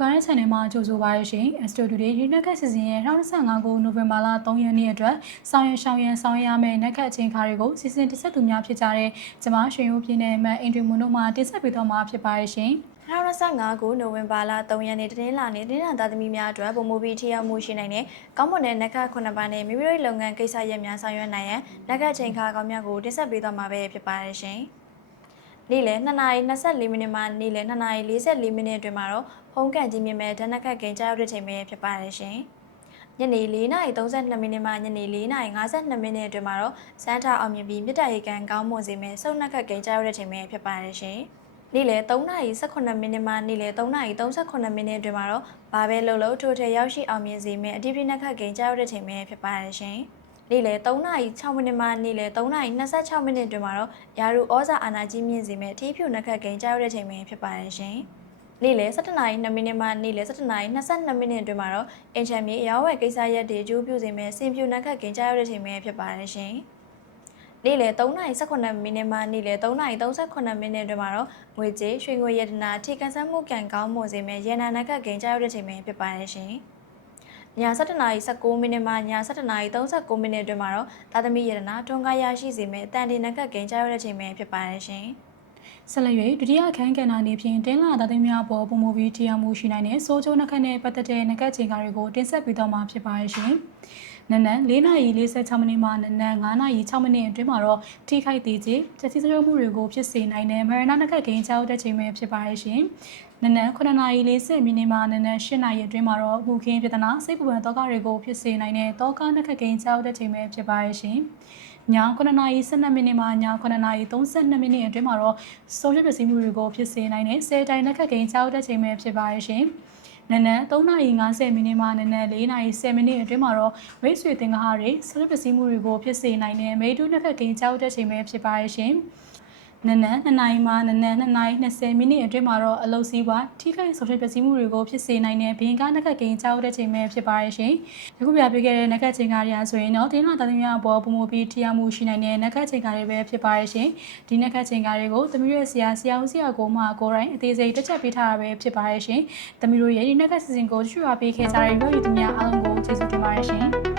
ကားရဲ့ channel မှာကြိုဆိုပါရရှင်။ Astro Today ဒီနက်ကစီစဉ်ရဲ့2025ခုနိုဝင်ဘာလ3ရက်နေ့အတွက်ဆောင်ရရှောင်းရန်ဆောင်ရရမယ့်နက်ခတ်အချိန်ခါတွေကိုစီစဉ်တင်ဆက်သူများဖြစ်ကြတဲ့ကျမရွှေရိုးပြင်းနဲ့မန်အင်ဒရီမွန်တို့မှတင်ဆက်ပေးသွားမှာဖြစ်ပါရရှင်။2025ခုနိုဝင်ဘာလ3ရက်နေ့တနင်္လာနေ့တင်းလာသားသမီးများအတွက်ပုံမူပြီးထရောက်မှုရှိနိုင်တဲ့ကောင်းမွန်တဲ့နက်ခတ်ခုနှစ်ပါးနဲ့မိမိတို့လုပ်ငန်းကိစ္စရပ်များဆောင်ရွက်နိုင်ရန်နက်ခတ်ချိန်ခါကောင်းများကိုတင်ဆက်ပေးသွားမှာပဲဖြစ်ပါတယ်ရှင်။ နေ့လယ်2နာရီ24မိနစ်မှနေ့လယ်2နာရီ44မိနစ်အတွင်းမှာတော့ဖုန်းကန်ကြီးမြင်မဲ့ဒဏ္ဍခတ်ကိန်းကြားရောက်တဲ့ချိန်ပဲဖြစ်ပါတယ်ရှင်။ညနေ4နာရီ32မိနစ်မှညနေ4နာရီ52မိနစ်အတွင်းမှာတော့စမ်းထားအောင်မြင်ပြီးမြစ်တာရေကန်ကောင်းမွန်စေမဲ့စုံနှက်ခတ်ကိန်းကြားရောက်တဲ့ချိန်ပဲဖြစ်ပါတယ်ရှင်။နေ့လယ်3နာရီ18မိနစ်မှနေ့လယ်3နာရီ38မိနစ်အတွင်းမှာတော့ဘာပဲလှုပ်လို့ထိုးထဲရောက်ရှိအောင်မြင်စေမဲ့အတိပိနက်ခတ်ကိန်းကြားရောက်တဲ့ချိန်ပဲဖြစ်ပါတယ်ရှင်။ နေ့လယ်3နာရီ6မိနစ်မှနေ့လယ်3နာရီ26မိနစ်အတွင်းမှာတော့ယာရုဩဇာအာနာကြီးမြင့်စေမဲ့အထီးဖြူနက်ခတ်ကိန်းကြားရောက်တဲ့ချိန်ပဲဖြစ်ပါတယ်ရှင်။နေ့လယ်17နာရီ2မိနစ်မှနေ့လယ်17နာရီ22မိနစ်အတွင်းမှာတော့အင်ချန်မြေအရောဝယ်ကိစ္စရက်တွေအကျိုးပြုစေမဲ့စင်ဖြူနက်ခတ်ကိန်းကြားရောက်တဲ့ချိန်ပဲဖြစ်ပါတယ်ရှင်။နေ့လယ်3:18မိနစ်မှနေ့လယ်3:38မိနစ်အတွင်းမှာတော့ငွေကြေးရွှေငွေရတနာထိကန်ဆန်းမှုကံကောင်းမွန်စေမဲ့ရေနာနက်ကဂိမ်းကြောက်တဲ့ချိန်ပဲဖြစ်ပါတယ်ရှင်။ ည7:19မိနစ်မှည7:39မိနစ်အတွင်းမှာတော့သာသမီရတနာထွန်းကားရရှိစေမဲ့အတန်ဒီနက်ကဂိမ်းကြောက်တဲ့ချိန်ပဲဖြစ်ပါတယ်ရှင်။ဆက်လက်၍ဒုတိယခန်းကဏ္ဍအနေဖြင့်တင်းလာသားသမီးများပေါ်ပုံမူပြီးတရားမှုရှိနိုင်တဲ့စိုးကျိုးနှက်ခတ်နဲ့ပတ်သက်တဲ့နကတ်ချိန်ကားတွေကိုတင်ဆက်ပေးသွားမှာဖြစ်ပါရဲ့ရှင်။နနန်၄နာရီ46မိနစ်မှနနန်9နာရီ6မိနစ်အတွင်းမှာတော့ထိခိုက်သေးခြင်းချက်စီစရုပ်မှုတွေကိုဖြစ်စေနိုင်တဲ့မရဏနကတ်ဂိမ်းကြောက်တဲ့ချိန်ပဲဖြစ်ပါရဲ့ရှင်။ နနန်9နာရီ40မိနစ်မှနနန်10နာရီအတွင်းမှာတော့မှုခင်းပြဿနာစိတ်ပူပန်တောကတွေကိုဖြစ်စေနိုင်တဲ့တောကနကတ်ဂိမ်းကြောက်တဲ့ချိန်ပဲဖြစ်ပါရဲ့ရှင်။ည9နာရီ12မိနစ်မှည9နာရီ32မိနစ်အတွင်းမှာတော့ဆိုရှယ်ပစ္စည်းမှုတွေကိုဖြစ်စေနိုင်တဲ့ဆယ်တိုင်လက်ခတ်ကိန်းကြောက်တဲ့ချိန်ပဲဖြစ်ပါရဲ့ရှင်။နနက်3နာရီ50မိနစ်မှနနက်4နာရီ10မိနစ်အတွင်းမှာတော့မိတ်ဆွေတင်ကားတွေဆယ်ပစ္စည်းမှုတွေကိုဖြစ်စေနိုင်တဲ့မေဒုလက်ခတ်ကိန်းကြောက်တဲ့ချိန်ပဲဖြစ်ပါရဲ့ရှင်။ နနက်2နာရီမှနနက်2နာရီ20မိနစ်အတွင်းမှာတော့အလုတ်စည်းပွားထိခိုက်ဆိုရှယ်ပစ္စည်းမှုတွေကိုဖြစ်စေနိုင်တဲ့ဘင်ကားနက်ခတ်ကိန်းကြောက်တဲ့ချိန်ပဲဖြစ်ပါရဲ့ရှင်။ဒီခုပြပေးခဲ့တဲ့နက်ခတ်ချိန်ကားတွေအားဆိုရင်တော့တင်းလာတသမီးများအပေါ်ပုံမူပြီးထီယာမှုရှိနိုင်တဲ့နက်ခတ်ချိန်ကားတွေပဲဖြစ်ပါရဲ့ရှင်။ဒီနက်ခတ်ချိန်ကားတွေကိုသမီးရဲ့ဆရာဆရာဦးဆရာကိုမှကိုယ်တိုင်အသေးစိတ်တက်ချက်ပေးထားတာပဲဖြစ်ပါရဲ့ရှင်။သမီးတို့ရဲ့ဒီနက်ခတ်စီစဉ်ကိုကြည့်ရပေးခဲ့ကြတဲ့ရုပ်ရည်သူများအားလုံးကိုကျေးဇူးတင်ပါတယ်ရှင်။